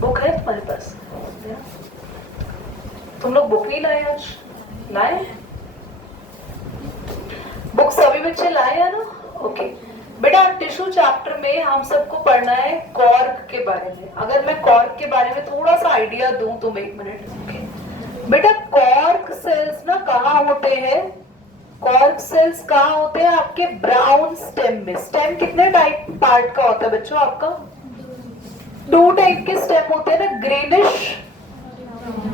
Book है तुम्हारे पास? तुम लोग बुक नहीं लाए आज? लाए बुक? सभी बच्चे लाए है ना? ओके बेटा, टिश्यू चैप्टर में हम सबको पढ़ना है कॉर्क के बारे में। अगर मैं कॉर्क के बारे में थोड़ा सा आइडिया दूं तुम, एक मिनट बेटा, कॉर्क सेल्स ना कहाँ होते हैं? कॉर्क सेल्स कहाँ होते हैं? आपके ब्राउन स्टेम में। स्टेम कितने टाइप पार्ट का होता है बच्चों आपका? 2 टाइप के स्टेम होते हैं ना, ग्रीनिश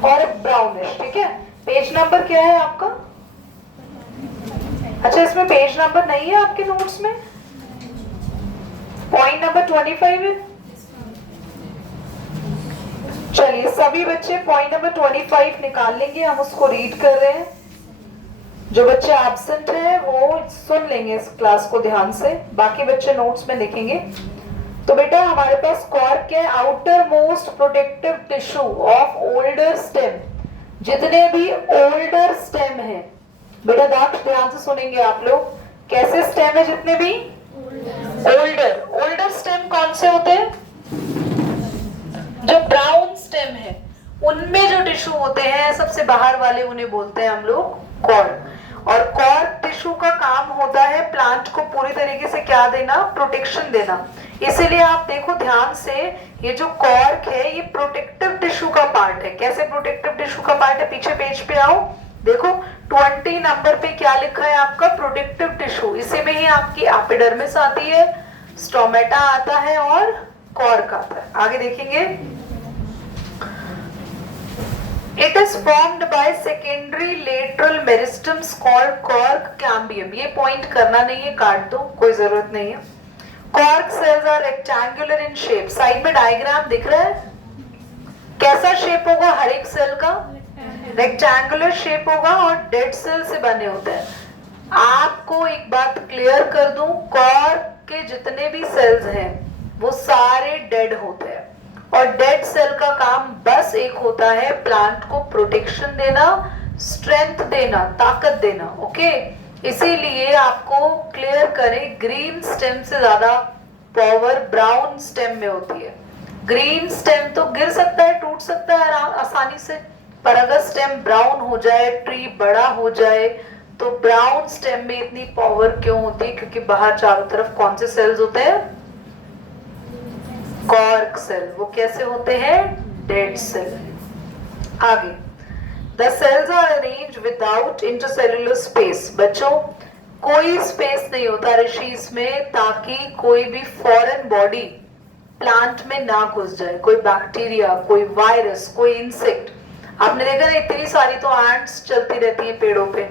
और ब्राउनिश। ठीक है, पेज नंबर क्या है आपका? अच्छा, इसमें पेज नंबर नहीं है आपके नोट्स में? पॉइंट नंबर 25 है। चलिए सभी बच्चे पॉइंट नंबर 25 निकाल लेंगे, हम उसको रीड कर रहे हैं। जो बच्चे एब्सेंट हैं वो सुन लेंगे इस क्लास को ध्यान से, बाकी बच्चे नोट्स में लिखेंगे। तो बेटा हमारे पास कॉर्क है, outer most protective tissue of older stem. जितने भी ओल्डर स्टेम है बेटा, ध्यान से सुनेंगे आप लोग, कैसे स्टेम है जितने भी ओल्डर स्टेम कौन से होते हैं? जो ब्राउन स्टेम है उनमें जो टिश्यू होते हैं सबसे बाहर वाले, उन्हें बोलते हैं हम लोग कॉर्क। और कॉर्क टिश्यू का काम होता है प्लांट को पूरी तरीके से क्या देना? प्रोटेक्शन देना। इसीलिए आप देखो ध्यान से, ये जो कॉर्क है ये प्रोटेक्टिव टिश्यू का पार्ट है। कैसे प्रोटेक्टिव टिश्यू का पार्ट है? पीछे पेज पे आओ, देखो 20 नंबर पे क्या लिखा है आपका? Protective tissue. इसी में ही आपकी एपिडर्मिस आती है, स्टोमेटा आता है और कॉर्क आता है। आगे देखेंगे, it is formed by secondary lateral meristems called cork cambium. ये पॉइंट करना नहीं है, काट दो, कोई जरूरत नहीं है। Cork cells are rectangular in shape. Side में डायग्राम दिख रहा है, कैसा शेप होगा हर एक सेल का? रेक्टेंगुलर शेप होगा और डेड सेल से बने होते हैं। आपको एक बात क्लियर कर दूं, कॉर्क के जितने भी सेल्स हैं वो सारे डेड होते हैं, और डेड सेल का काम बस एक होता है, प्लांट को प्रोटेक्शन देना, स्ट्रेंथ देना, ताकत देना। ओके, इसीलिए आपको क्लियर करें, ग्रीन स्टेम से ज्यादा पावर ब्राउन स्टेम में होती है। ग्रीन स्टेम तो गिर सकता है, टूट सकता है आसानी से, पर अगर स्टेम ब्राउन हो जाए, ट्री बड़ा हो जाए, तो ब्राउन स्टेम में इतनी पावर क्यों होती है? क्योंकि बाहर चारों तरफ कौन से सेल्स होते हैं? Cork cell. वो कैसे होते हैं? Dead cell. आगे, the cells are arranged without intercellular space. बच्चों कोई स्पेस नहीं होता ऋषि इसमें, ताकि कोई भी फॉरेन बॉडी प्लांट में ना घुस जाए, कोई बैक्टीरिया, कोई वायरस, कोई इंसेक्ट। आपने देखा ना, इतनी सारी तो एंट्स चलती रहती है पेड़ों पे,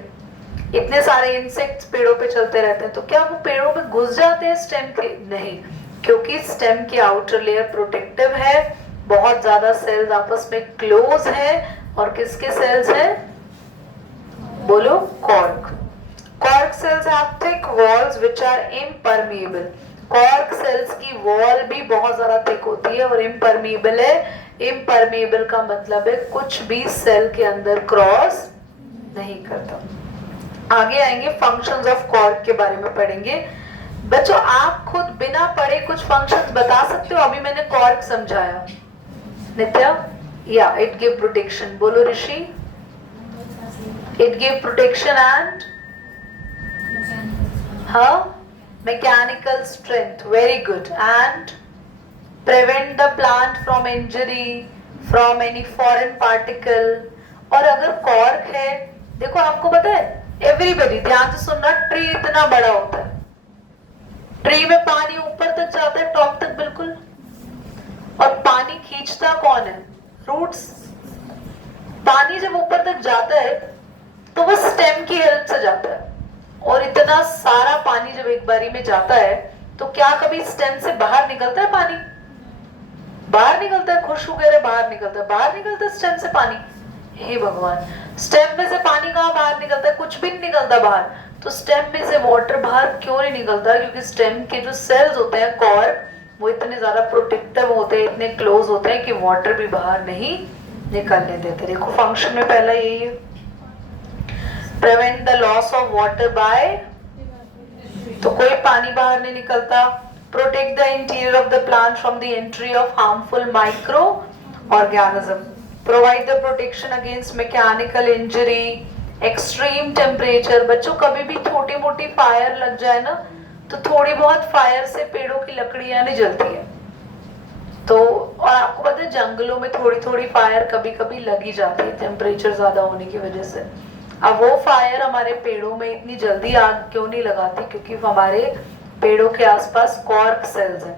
इतने सारे इंसेक्ट्स पेड़ों पे चलते रहते हैं, तो क्या वो पेड़ों में घुस जाते हैं स्टेम के? नहीं, क्योंकि स्टेम की आउटर लेयर प्रोटेक्टिव है, बहुत ज्यादा सेल्स आपस में क्लोज है। और किसके सेल्स हैं? बोलो, cork. Cork cells have thick walls which are impermeable. Cork cells की वॉल भी बहुत ज्यादा थिक होती है और इम्परमिएबल है। इम्परमिएबल का मतलब है कुछ भी सेल के अंदर क्रॉस नहीं करता। आगे आएंगे, फंक्शंस ऑफ कॉर्क के बारे में पढ़ेंगे। बच्चों आप खुद बिना पढ़े कुछ फंक्शंस बता सकते हो? अभी मैंने कॉर्क समझाया। नित्या, या इट गिव प्रोटेक्शन। बोलो Rishi, it give protection and mechanical strength. Very good. And prevent the plant from injury, from any foreign particle. और अगर कॉर्क है, देखो आपको पता है, एवरीबडी ध्यान से सुनना, ट्री इतना बड़ा होता है, ट्री में पानी ऊपर तक जाता है, टॉप तक बिल्कुल, और पानी खींचता कौन है? रूट्स। पानी जब ऊपर तक जाता है तो वो स्टेम की हेल्प से जाता है, और इतना सारा पानी जब एक बारी में जाता है तो क्या कभी स्टेम से बाहर निकलता है पानी? बाहर निकलता है, खुशबू कह रहे बाहर निकलता है, बाहर निकलता है स्टेम से पानी? हे भगवान, स्टेम में से पानी कहाँ बाहर निकलता है? कुछ भी नहीं निकलता बाहर। तो स्टेम में से वाटर बाहर क्यों नहीं निकलता? क्योंकि स्टेम के जो सेल्स होते हैं कॉर्क, वो इतने ज्यादा प्रोटेक्टिव होते हैं, इतने क्लोज होते हैं कि वाटर भी बाहर नहीं निकलने देते। देखो फंक्शन में पहला यही है, prevent the loss of water bye, तो कोई पानी बाहर नहीं निकलता। Protect the interior of the plant from the entry of harmful micro organism. Provide the protection against mechanical injury, extreme temperature. बच्चों कभी भी छोटी मोटी फायर लग जाए ना, तो थोड़ी बहुत फायर से पेड़ों की लकड़ियां नहीं जलती है। तो और आपको पता है जंगलों में थोड़ी थोड़ी फायर कभी कभी लगी जाती है टेम्परेचर ज्यादा होने की वजह से। अब वो फायर हमारे पेड़ों में इतनी जल्दी आग क्यों नहीं लगाती, क्योंकि हमारे पेड़ों के आसपास कॉर्क सेल्स हैं।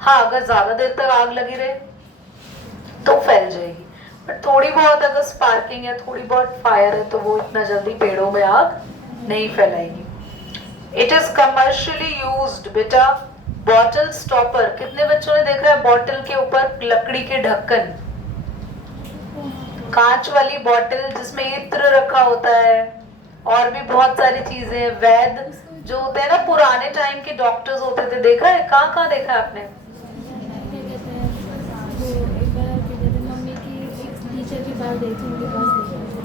हाँ, अगर ज्यादा देर तक आग लगी रहे तो फैल जाएगी, बट थोड़ी बहुत अगर स्पार्किंग है, थोड़ी बहुत फायर है, तो वो इतना जल्दी पेड़ों में आग नहीं फैलाएगी। It is commercially used. बेटा बॉटल स्टॉपर, कितने बच्चों ने देखा है बॉटल के ऊपर लकड़ी के ढक्कन, कांच वाली बॉटल जिसमें इत्र रखा होता है और भी बहुत सारी चीजें। वैद जो होते हैं ना, पुराने टाइम के डॉक्टर्स होते थे, देखा है? कहाँ कहाँ देखा है आपने?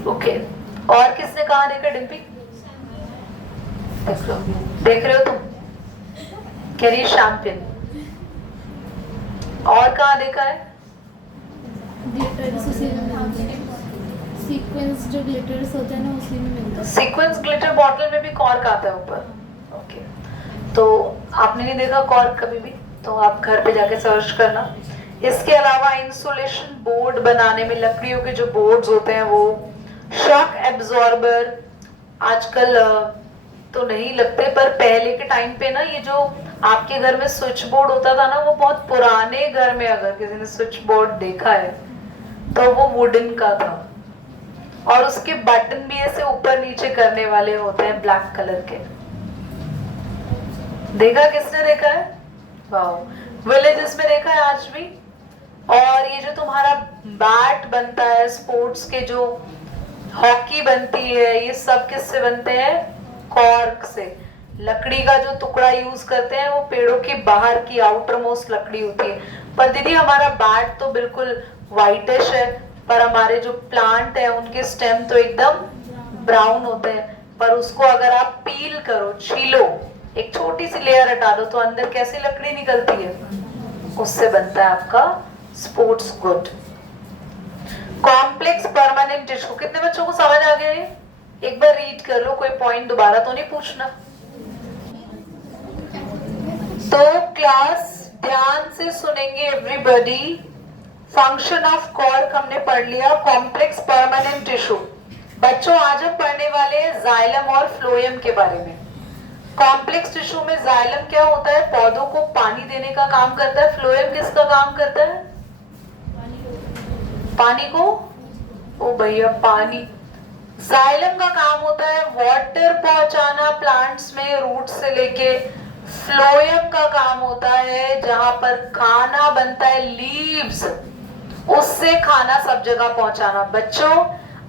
ओके, और किसने कहाँ देखा? डिम्पी देख रहे हो तुम? Carry champion. और कहाँ देखा है? सीक्वेंस जो ग्लिटर्स होते हैं ना, उसी में मिलता है। सीक्वेंस ग्लिटर बॉटल में भी कॉर्क आता है ऊपर। ओके, तो आपने नहीं देखा कॉर्क कभी भी, तो आप घर पे जाके सर्च करना। इसके अलावा इंसुलेशन बोर्ड बनाने में लकड़ियों के जो बोर्ड्स होते हैं, वो शॉक एब्जॉर्बर आजकल तो नहीं लगते, पर पहले के टाइम पे ना, ये जो आपके घर में स्विच बोर्ड होता था ना, वो बहुत पुराने घर में अगर किसी ने स्विच बोर्ड देखा है तो वो वुडन का था, और उसके बटन भी ऐसे ऊपर नीचे करने वाले होते हैं ब्लैक कलर के। देखा? किसने देखा है? वाओ, विलेजेस में देखा है आज भी। और ये जो तुम्हारा बैट बनता है स्पोर्ट्स के, जो हॉकी बनती है, ये सब किससे बनते हैं? कॉर्क से। लकड़ी का जो टुकड़ा यूज करते हैं वो पेड़ों के बाहर की आउटर मोस्ट लकड़ी होती है। पर दीदी हमारा बैट तो बिल्कुल व्हाइटिश है, पर हमारे जो प्लांट है उनके स्टेम तो एकदम ब्राउन होते हैं। पर उसको अगर आप पील करो, छीलो, एक छोटी सी लेयर हटा दो, तो अंदर कैसी लकड़ी निकलती है? उससे बनता है आपका sports good. Complex permanent tissue, कितने बच्चों को समझ आ गया ये? एक बार रीड कर लो, कोई पॉइंट दोबारा तो नहीं पूछना। तो क्लास ध्यान से सुनेंगे एवरीबॉडी। फंक्शन ऑफ कॉर्क हमने पढ़ लिया। कॉम्प्लेक्स परमानेंट टिश्यू, बच्चों आज हम पढ़ने वाले हैं जाइलम और फ्लोएम के बारे में। कॉम्प्लेक्स टिश्यू में जाइलम क्या होता है? पौधों को पानी देने का काम करता है। फ्लोएम किसका काम करता है? पानी को, ओ भैया पानी। जाइलम का काम होता है वाटर पहुंचाना प्लांट्स में रूट से लेके। फ्लोएम का काम होता है जहां पर खाना बनता है, लीव्स, उससे खाना सब जगह पहुंचाना। बच्चों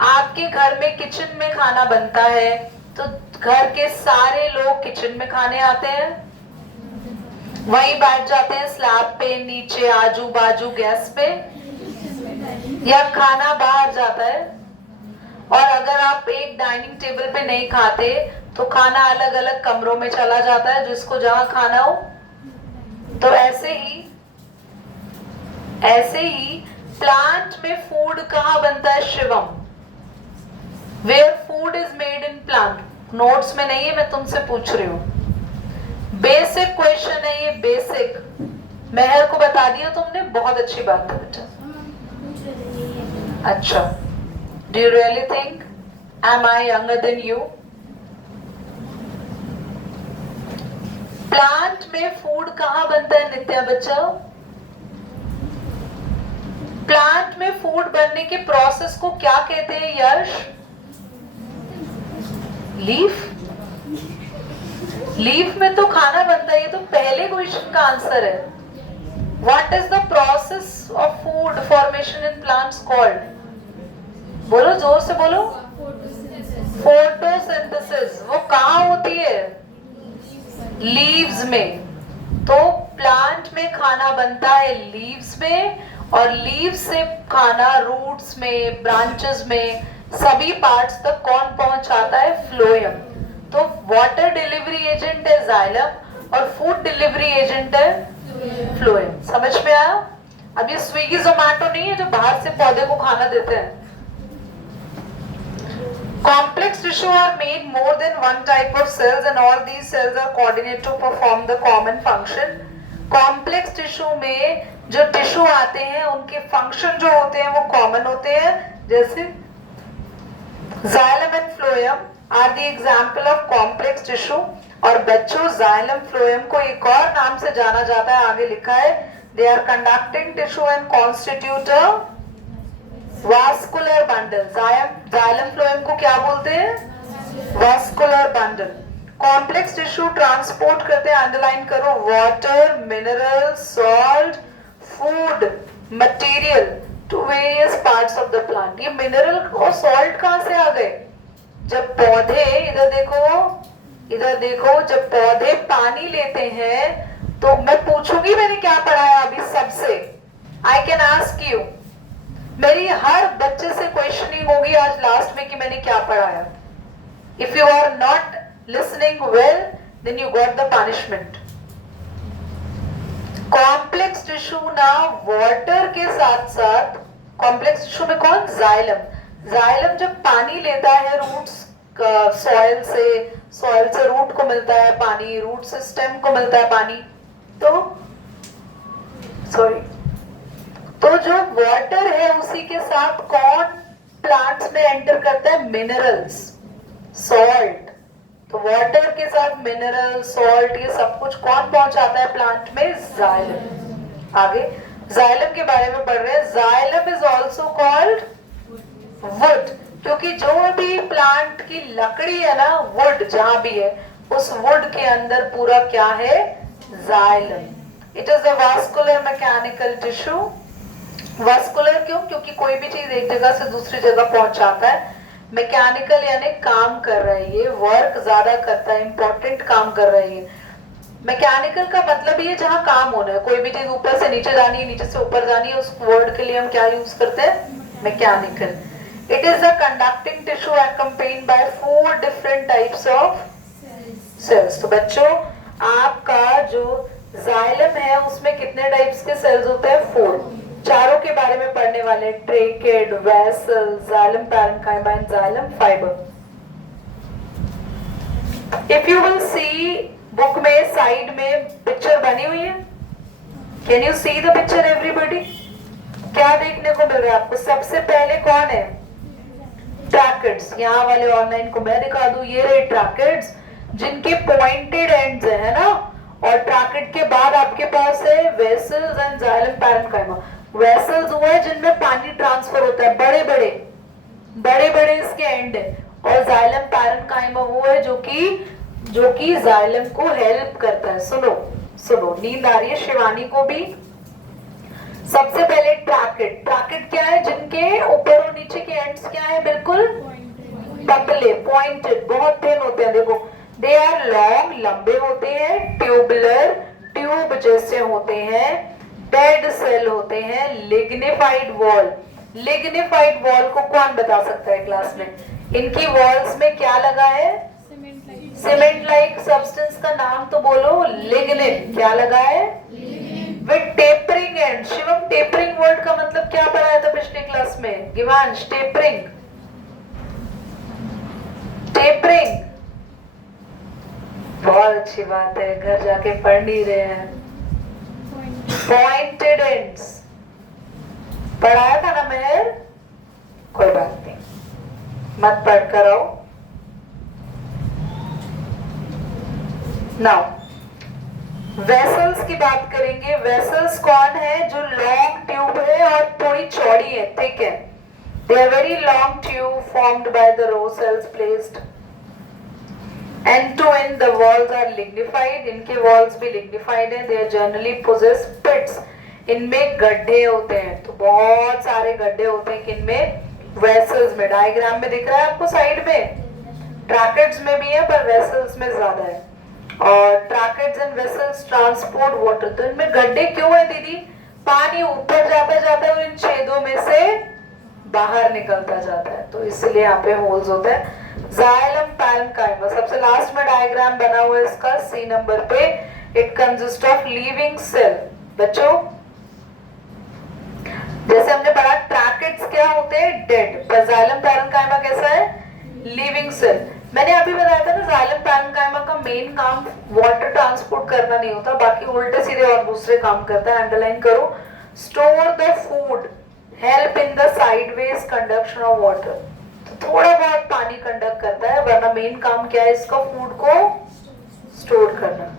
आपके घर में किचन में खाना बनता है, तो घर के सारे लोग किचन में खाने आते हैं, वहीं बैठ जाते हैं स्लैब पे, नीचे आजू बाजू गैस पे, या खाना बाहर जाता है। और अगर आप एक डाइनिंग टेबल पे नहीं खाते तो खाना अलग अलग कमरों में चला जाता है, जिसको जहां खाना हो। तो ऐसे ही प्लांट में फूड कहां बनता है? Shivam, where food is made in plant. Notes में नहीं है, मैं तुमसे पूछ रही हूँ। बेसिक क्वेश्चन है ये, बेसिक। मेहर को बता दिया तुमने, बहुत अच्छी बात है बेटा। अच्छा, do you really think am I younger than you? Plant में फूड कहां बनता है नित्या बच्चा? प्लांट में फूड बनने के प्रोसेस को क्या कहते हैं यश? लीफ। लीफ में तो खाना बनता है, ये तो पहले क्वेश्चन का आंसर है। What is the process of food formation in plants called? बोलो, जोर से बोलो। फोटोसिंथेसिस। वो कहाँ होती है? लीव्स में। तो प्लांट में खाना बनता है लीव्स में, और लीव्स से खाना रूट्स में, ब्रांचेस में, सभी पार्ट्स तक कौन पहुंचाता है? फ्लोएम। तो वाटर डिलीवरी एजेंट है जाइलम, और फूड डिलीवरी एजेंट है फ्लोएम। समझ में आया? अब ये स्विगी जोमैटो नहीं है जो बाहर से पौधे को खाना देते हैं। Complex tissue are made more than one type of cells and all these cells are coordinated to perform the common function. Complex tissue में जो टिश्यू आते हैं उनके फंक्शन जो होते हैं वो कॉमन होते हैं, जैसे xylem and phloem are the example of complex tissue. और बच्चों जाइलम फ्लोएम को एक और नाम से जाना जाता है, आगे लिखा है they are conducting tissue and constitute a vascular bundle. Xylem phloem को क्या बोलते हैं? Vascular bundle. Complex tissue transport करते हैं, अंडरलाइन करो, water, mineral, salt, food material to various parts of the plant. ये मिनरल और सॉल्ट कहां से आ गए? जब पौधे, इधर देखो, जब पौधे पानी लेते हैं तो मैं पूछूंगी मैंने क्या पढ़ाया अभी सबसे, आई कैन आस्क यू, मेरी हर बच्चे से क्वेश्चनिंग होगी आज लास्ट में कि मैंने क्या पढ़ाया। If you are not listening well then you got the punishment. Complex tissue ना वाटर के साथ साथ, कॉम्प्लेक्स टिश्यू में कौन? जाइलम जब पानी लेता है रूट्स सॉइल से रूट को मिलता है पानी, रूट से स्टेम को मिलता है पानी, तो जो वाटर है उसी के साथ कौन प्लांट्स में एंटर करता है? Minerals, salt. तो वाटर के साथ मिनरल, सॉल्ट, ये सब कुछ कौन पहुंचाता है प्लांट में? जाइलम। आगे जाइलम के बारे में पढ़ रहे हैं। Xylem is also called would, क्योंकि जो भी प्लांट की लकड़ी है ना, वुड जहां भी है, उस वुड के अंदर पूरा क्या है? Xylem. It is a vascular mechanical tissue. Vascular क्यों? क्योंकि कोई भी चीज एक जगह से दूसरी जगह पहुंचाता है। मैकेनिकल यानी काम कर रहा है, ये वर्क ज्यादा करता है, इंपॉर्टेंट काम कर रहा है ये। मैकेनिकल का मतलब ये जहां काम होना है, कोई भी चीज ऊपर से नीचे जानी है, नीचे से ऊपर जानी है, उस वर्ड के लिए हम क्या यूज करते हैं? Mechanical. It is a conducting tissue accompanied by 4 different types of cells. तो बच्चों आपका जो जाइलम है उसमें कितने टाइप्स के सेल्स होते हैं? 4। चारों के बारे में पढ़ने वाले, tracheid, vessel, xylem parenchyma and xylem fibre. If you will see book में साइड में पिक्चर बनी हुई है, Can you see the picture everybody? क्या देखने को मिल रहा है आपको? सबसे पहले कौन है? ट्रैकेट्स। यहाँ वाले ऑनलाइन को मैं दिखा दूं, ये रहे ट्रैकेट्स जिनके पॉइंटेड एंड्स है ना, और ट्रैकेट के बाद आपके पास है vessels and xylem parenchyma. Vessels वो है जिनमें पानी ट्रांसफर होता है, बड़े बड़े इसके एंड है, और जाइलम पैरेन्काइमा वो है जो कि जाइलम को हेल्प करता है। सुनो नींद आ रही है शिवानी को भी। सबसे पहले ट्रैकेट क्या है? जिनके ऊपर और नीचे के एंड्स क्या है? बिल्कुल पतले, पॉइंटेड, बहुत थिन होते हैं। देखो दे आर लॉन्ग, लंबे होते हैं, ट्यूबुलर, ट्यूब जैसे होते हैं, डेड सेल होते हैं, लिग्निफाइड वॉल को कौन बता सकता है क्लास में? इनकी वॉल्स में क्या लगा है? सीमेंट लाइक सब्सटेंस का नाम तो बोलो। लिग्निन। क्या लगा है? With tapering and. Shivam tapering word का मतलब क्या पढ़ाया था पिछली क्लास में? गिवांश टेपरिंग बहुत अच्छी बात है, घर जाके पढ़ नहीं रहे हैं। पॉइंटेड एंड्स पढ़ाया था ना मेहर? कोई बात नहीं, मत पढ़ कर आओ। नाउ वेसल्स की बात करेंगे। वेसल्स कौन है? जो लॉन्ग ट्यूब है और थोड़ी चौड़ी है, थिक है। They are very long tube formed by the row cells placed end to end. The walls are lignified, इनके वॉल्स भी लिग्निफाइड है। They are generally possess pits, इनमें गड्ढे होते हैं। तो बहुत सारे गड्ढे होते हैं किनमें? वेसल्स में। डायग्राम में दिख रहा है आपको साइड में, ट्रैकेट्स में भी है पर वेसल्स में ज्यादा है। और tracheids and vessels transport water. तो इनमें गड्ढे क्यों है दीदी? पानी ऊपर जाता जाता है और इन छेदों में से बाहर निकलता जाता है, तो इसलिए यहाँ पे होल्स होते हैं। जाइलम पैरेन्काइमा सबसे लास्ट में डायग्राम बना हुआ है इसका, सी नंबर पे। It consist of living cell. बच्चों होते हैं डेड, पर जाइलम पैरेन्काइमा कैसा है, लिविंग सेल। मैंने अभी बताया था ना जाइलम पैरेन्काइमा का मेन काम वाटर ट्रांसपोर्ट करना नहीं होता, बाकी उल्टे सीधे और दूसरे काम करता है। अंडरलाइन करो, store the food, help in the sideways conduction of water, तो थोड़ा बहुत पानी कंडक्ट करता है, वरना मेन काम क्या है इसका, फूड को स्टोर करना।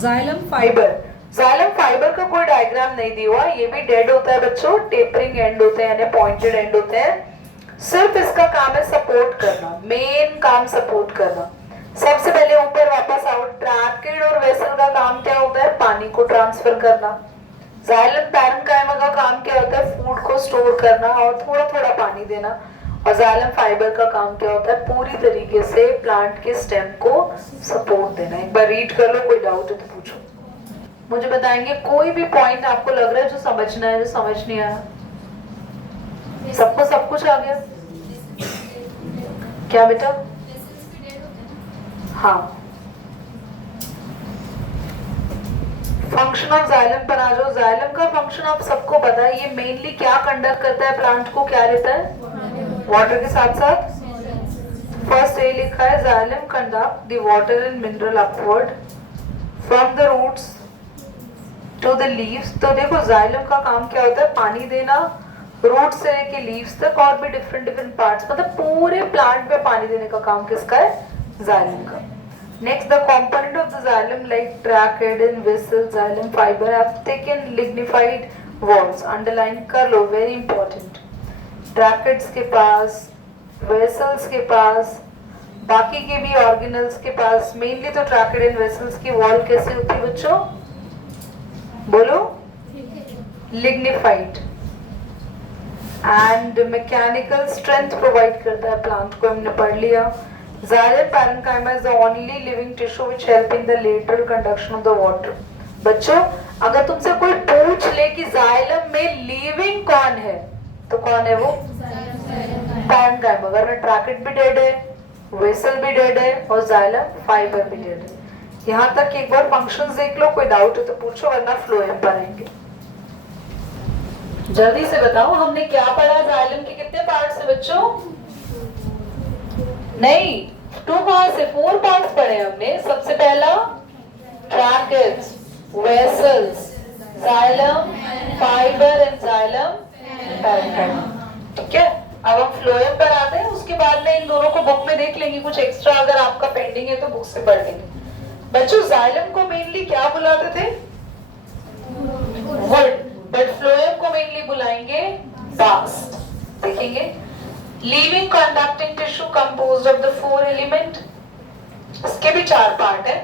जाइलम फाइबर, जाइलम फाइबर का कोई डायग्राम नहीं दिया हुआ, ये भी डेड होता है बच्चों, टेपरिंग एंड होते हैं यानी पॉइंटेड एंड होते हैं। सिर्फ इसका काम है सपोर्ट करना, मेन काम सपोर्ट करना। सबसे पहले ऊपर वापस आओ, ट्रैकेड और वेसल का काम क्या होता है, पानी को ट्रांसफर करना। जाइलम पैरेन्काइमा का काम क्या होता है, फूड को स्टोर करना और थोड़ा थोड़ा पानी देना। और जाइलम फाइबर का काम क्या होता है, पूरी तरीके से प्लांट के स्टेम को सपोर्ट देना। एक बार रीड कर लो, कोई डाउट है तो पूछो, मुझे बताएंगे। कोई भी पॉइंट आपको लग रहा है जो समझना है, जो समझ नहीं आया? सबको सब कुछ आ गया? क्या बेटा? हाँ, फंक्शन ऑफ जाइलम पर आ जाओ। जाइलम का फंक्शन आप सबको पता है, ये मेनली क्या कंडक्ट करता है प्लांट को, क्या रहता है, वाटर के साथ साथ। फर्स्ट ए लिखा है, xylem conduct the water and mineral upward from the roots to the leaves. तो देखो जाइलम का काम क्या होता है, पानी देना रूट से लेके लीव्स तक, और भी डिफरेंट डिफरेंट पार्ट्स, मतलब पूरे प्लांट में पानी देने का काम किसका है, जाइलम का। Next, the component of the xylem like tracheid and vessel xylem fibre have thick and lignified walls. Underline कर लो, वेरी इंपॉर्टेंट। ट्रैकेड्स के पास, वेसल्स के पास, बाकी के भी ऑर्गेनल्स के पास, मेनली तो ट्रैकेड एंड वेसल्स की वॉल कैसी होती है बच्चों, बोलो, lignified and mechanical strength provide करता है प्लांट को, हमने पढ़ लिया। Xylem parenchyma is the only living tissue which help in the lateral conduction of the water. बच्चों, अगर तुमसे कोई पूछ ले कि जाइलम में लिविंग कौन है, तो कौन है वो, पैरेन्काइमा। वरना ट्रैकेड भी डेड है, वेसल भी डेड है और जाइलम फाइबर भी डेड है। यहाँ तक एक बार फंक्शंस देख लो, कोई डाउट है तो पूछो, वरना फ्लोएम पर आएंगे। जल्दी से बताओ, हमने क्या पढ़ा, जाइलम के कितने पार्ट्स हैं बच्चों? नहीं, 2 कहां से, 4 पार्ट्स पढ़े हमने। सबसे पहला tracheids, vessels, xylem fibre and xylem parenchyma. ठीक है, अब हम फ्लोएम पर आते हैं, उसके बाद में इन दोनों को बुक में देख लेंगे, कुछ एक्स्ट्रा अगर आपका पेंडिंग है तो बुक से पढ़ लेंगे। बच्चों, जाइलम को मेनली क्या बुलाते थे, वुड, बट फ्लोएम को मेनली बुलाएंगे बास्ट। देखेंगे, living conducting tissue composed of the 4 element, इसके भी 4 पार्ट है,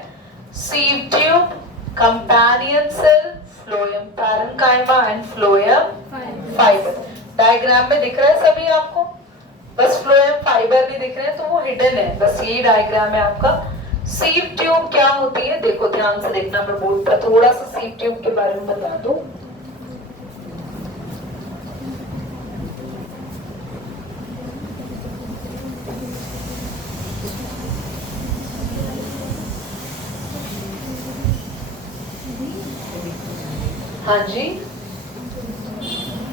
sieve tube, companion cell, phloem parenchyma and phloem fibre. Diagram में दिख रहा है सभी आपको, बस फ्लोएम फाइबर नहीं दिख रहे हैं तो वो हिडन है, बस यही डायग्राम है आपका। सीव ट्यूब क्या होती है, देखो ध्यान से देखना, मैं बोर्ड पर थोड़ा सा सीव ट्यूब के बारे में बता दूं। हाँ जी,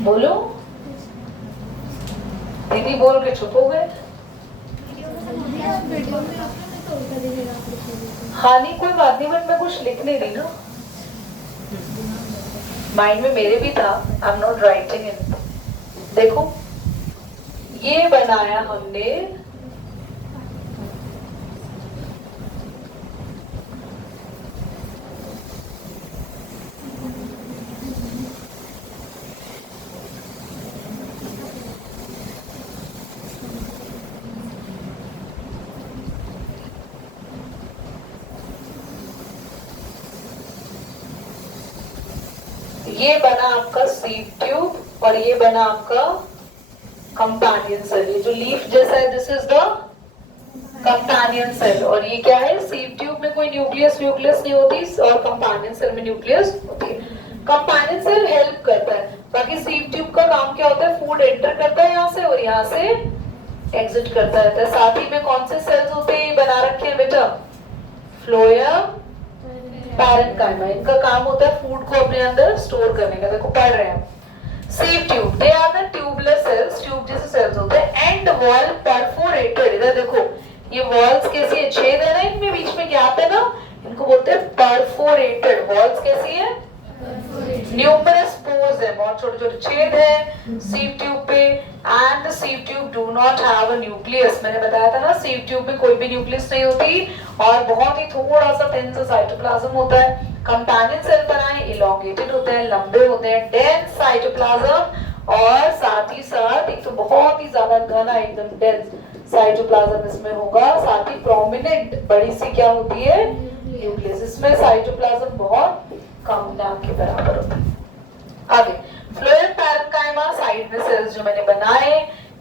बोलो, दीदी बोल के चुप हो गए। हाँ नहीं, कोई बात नहीं, बट मैं कुछ लिख नहीं रही ना, माइंड में मेरे भी था, I am not writing in. देखो, ये बनाया हमने ये बना आपका सीव ट्यूब और ये बना आपका कंपेनियन सेल। ये जो लीफ जैसा है, this is the companion cell, और ये क्या है, सीव ट्यूब में कोई न्यूक्लियस नहीं होती और कंपेनियन सेल में न्यूक्लियस होती है। कंपेनियन सेल हेल्प करता है, बाकी सीव ट्यूब का काम क्या होता है, फूड एंटर करता है यहाँ से और यहाँ से एग्जिट करता रहता है। साथ ही में कौन से सेल्स होते हैं, बना रखे हैं बेटा, फ्लोएम पैरेन्काइमा, इनका काम होता है फूड को अपने अंदर स्टोर करने का। देखो पढ़ रहे हैं, sieve tube, they are the tubular cells, tube जैसे सेल्स होते हैं, एंड वॉल परफोरेटेड, इधर देखो ये वॉल्स कैसी है, छेद है ना इनमें, बीच में गैप है ना, इनको बोलते हैं परफोरेटेड। वॉल्स कैसी है, न्यूमरस पोर्स है, बहुत छोटे छोटे छेद है सीव ट्यूब पे, and the sieve tube do not have a nucleus. मैंने बताया था ना सीव ट्यूब में कोई भी न्यूक्लियस नहीं होती, और बहुत ही थोड़ा सा थिन सा साइटोप्लाज्म होता है। कंपेनियन सेल बनाए इलॉन्गेटेड होते हैं, लंबे होते हैं, डेंस साइटोप्लाज्म, और साथ ही साथ एक तो बहुत ही ज्यादा घना एकदम डेंस साइटोप्लाज्म इसमें होगा, साथ ही प्रोमिनेंट बड़ी सी क्या होती है, न्यूक्लियस। इसमें साइटोप्लाज्म बहुत कम ना के बराबर होता है। आगे फ्लोएम पैरेन्काइमा, साइड में सेल्स जो मैंने बनाए,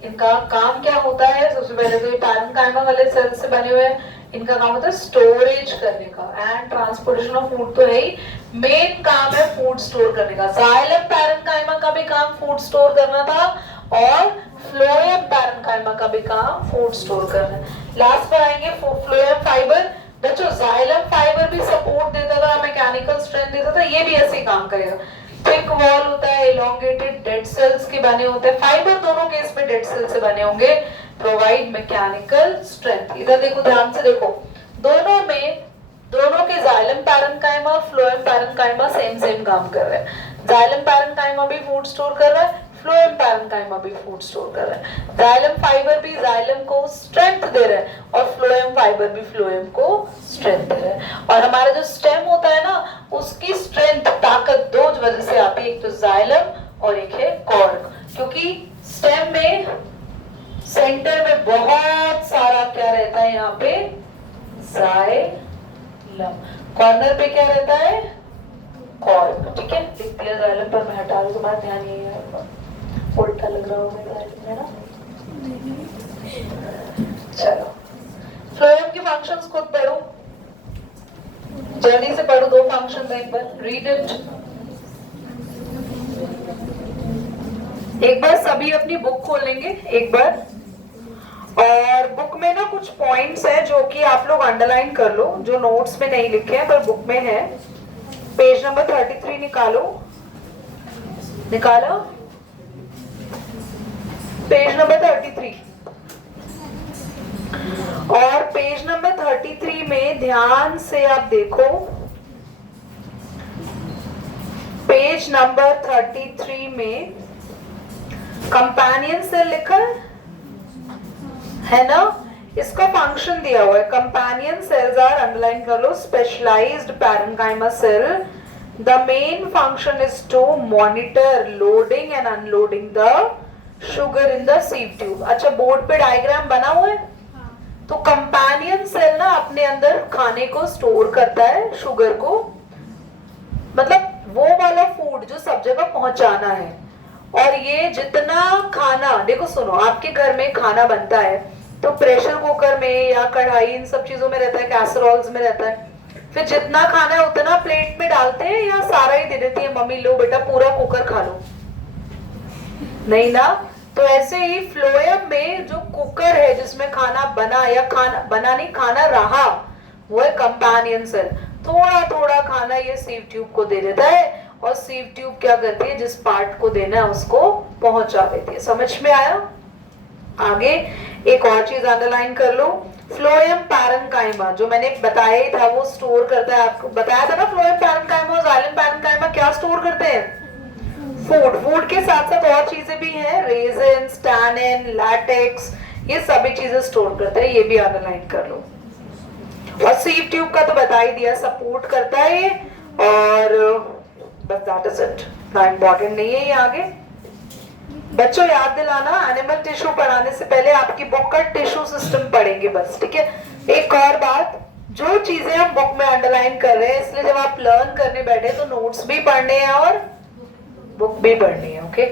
इनका काम क्या होता है, सबसे पहले तो ये पैरेन्काइमा वाले सेल्स से बने हुए हैं, इनका काम होता है स्टोरेज करने का एंड ट्रांसपोर्टेशन ऑफ फूड, तो है ही मेन काम है फूड स्टोर करने का। जाइलम पैरेन्काइमा का भी काम फूड स्टोर करना था, और फ्लोएम पैरेन्काइमा का भी काम फूड स्टोर करना है। लास्ट पर आएंगे फ्लोएम फाइबर। बच्चों जाइलम फाइबर भी सपोर्ट देता था, मैकेनिकल स्ट्रेंथ देता था, ये भी ऐसे ही काम करेगा। थिक वॉल होता है, इलॉन्गेटेड डेड सेल्स के बने होते हैं, फाइबर दोनों केस में डेड सेल से बने होंगे, प्रोवाइड मैकेनिकल स्ट्रेंथ। इधर देखो ध्यान से देखो, दोनों के जाइलम पैरेन्काइमा और फ्लोएम पैरेन्काइमा सेम काम कर रहे हैं। जाइलम पैरेन्काइमा भी फूड स्टोर कर रहा है, फ्लोएम पैरेन्काइमा भी फूड स्टोर कर रहा है। जाइलम फाइबर भी जाइलम को स्ट्रेंथ दे रहा है, और फ्लोएम फाइबर भी फ्लोएम को स्ट्रेंथ दे रहा है। और हमारा जो स्टेम होता है ना, उसकी स्ट्रेंथ ताकत दो वजह से आती है, एक तो जाइलम और एक है कॉर्क, क्योंकि स्टेम में सेंटर में बहुत सारा क्या रहता है, यहाँ पे जाइलम, कॉर्नर पे क्या रहता है, कॉर्क। ठीक है, लिख दिया जाइलम पर, मैं हटा रही हूं, तुम्हारा ध्यान नहीं है, उल्टा लग रहा होगा है ना। चलो फ्लोएम के फंक्शंस खुद पढ़ो, जल्दी से पढ़ो, दो फंक्शन एक बार रीड इट। एक बार सभी अपनी बुक खोल लेंगे एक बार, और बुक में ना कुछ पॉइंट्स है जो कि आप लोग अंडरलाइन कर लो, जो नोट्स में नहीं लिखे हैं पर बुक में है। पेज नंबर 33 निकालो, निकालो पेज नंबर 33, और पेज नंबर 33 में ध्यान से आप देखो, पेज नंबर 33 में कंपेनियन सेल लिखा है ना, इसका फंक्शन दिया हुआ है। कंपेनियन सेल्स आर, अंडरलाइन कर लो, specialised parenchyma cell, the main function is to monitor loading and unloading the sugar in the sieve tube. अच्छा बोर्ड पे डायग्राम बना हुआ है, तो कंपेनियन सेल ना अपने अंदर खाने को स्टोर करता है, शुगर को, मतलब वो वाला फूड जो सब जगह पहुंचाना है। और ये जितना खाना, देखो सुनो, आपके घर में खाना बनता है तो प्रेशर कुकर में या कढ़ाई, इन सब चीजों में रहता है, कैसरोल्स में रहता है, फिर जितना खाना है उतना प्लेट में डालते हैं, या सारा ही दे देती है मम्मी, लो बेटा पूरा कुकर खा लो, नहीं ना। तो ऐसे ही फ्लोएम में जो कुकर है जिसमें खाना बना, या खाना बना नहीं, खाना रहा, वो है कंपेनियन सेल। थोड़ा थोड़ा खाना ये सीव ट्यूब को दे देता है, और सीव ट्यूब क्या करती है, जिस पार्ट को देना है उसको पहुंचा देती है। समझ में आया? आगे एक और चीज अंडरलाइन कर लो, फ्लोएम पैरेन्काइमा जो मैंने बताया ही था, वो स्टोर करता है, आपको बताया था ना, फ्लोएम पैरेन्काइमा और जाइलम पैरेन्काइमा क्या स्टोर करते हैं, फूड। फूड के साथ साथ और चीजें भी हैं, रेजिन, टैनिन, लैटेक्स, ये सभी चीजें स्टोर करते हैं, ये भी अंडरलाइन कर लो। और सीव ट्यूब का तो बता ही दिया, सपोर्ट करता है ये, और बस दैट इज इट, ना इम्पोर्टेंट नहीं है ये। आगे बच्चों याद दिलाना, एनिमल टिश्यू पढ़ाने से पहले आपकी बुक का टिश्यू सिस्टम पढ़ेंगे बस, ठीक है। एक और बात, जो चीजें हम बुक में अंडरलाइन कर रहे हैं, इसलिए जब आप लर्न करने बैठे तो नोट्स भी पढ़ने हैं और बुक भी पढ़नी है, ओके।